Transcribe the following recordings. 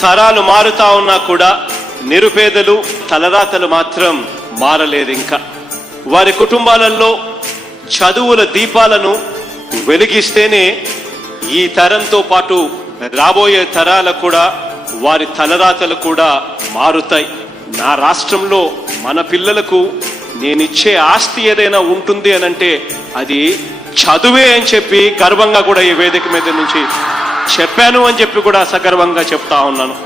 తరాలు మారుతా ఉన్నా కూడా నిరుపేదలు తలరాతలు మాత్రం మారలేదు ఇంకా వారి కుటుంబాలలో చదువుల దీపాలను వెలిగిస్తేనే ఈ తరంతో పాటు రాబోయే తరాలకు కూడా వారి తలరాతలు కూడా మారుతాయి. నా రాష్ట్రంలో మన పిల్లలకు నేనిచ్చే ఆస్తి ఏదైనా ఉంటుంది అనంటే అది చదువే అని చెప్పి గర్వంగా కూడా ఈ వేదిక మీద నుంచి చెప్పాను అని చెప్పి కూడా సగర్వంగా చెప్తా ఉన్నాను.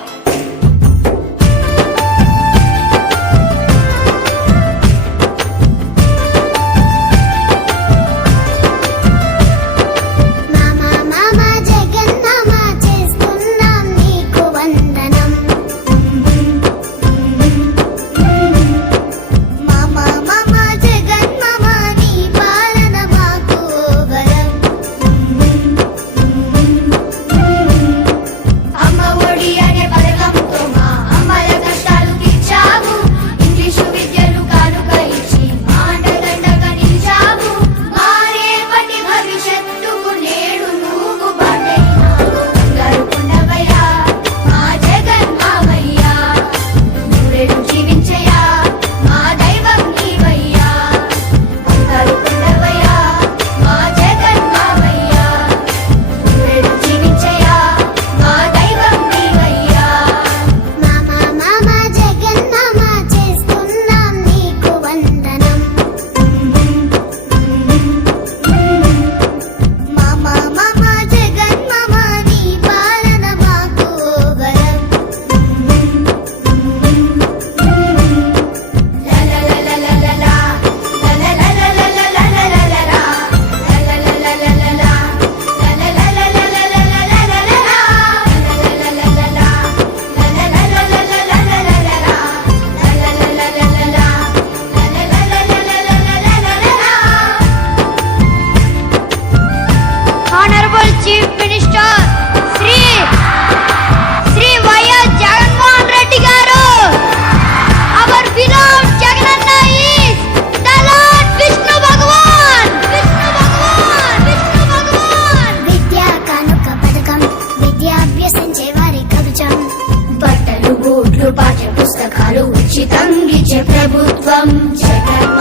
ఉచితంగిచ ప్రభుత్వం జగత్.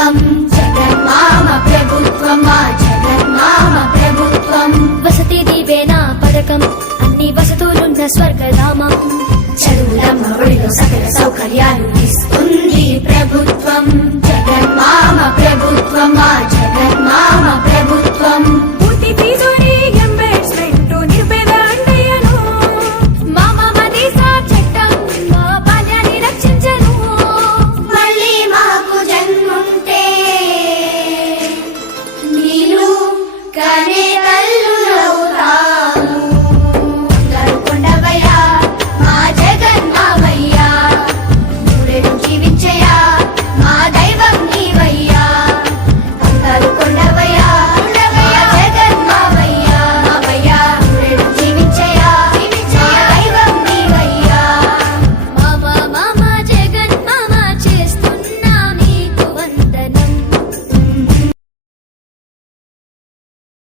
ప్రభుత్వం జగన్మామ ప్రభుత్వం మా జగన్మామ ప్రభుత్వం. వసతి దీవేనా పథకం అన్ని వసతులున్న స్వర్గధామం. చదువులమ్మ ఒడిలో సకల సౌకర్యాలు ఇస్తూ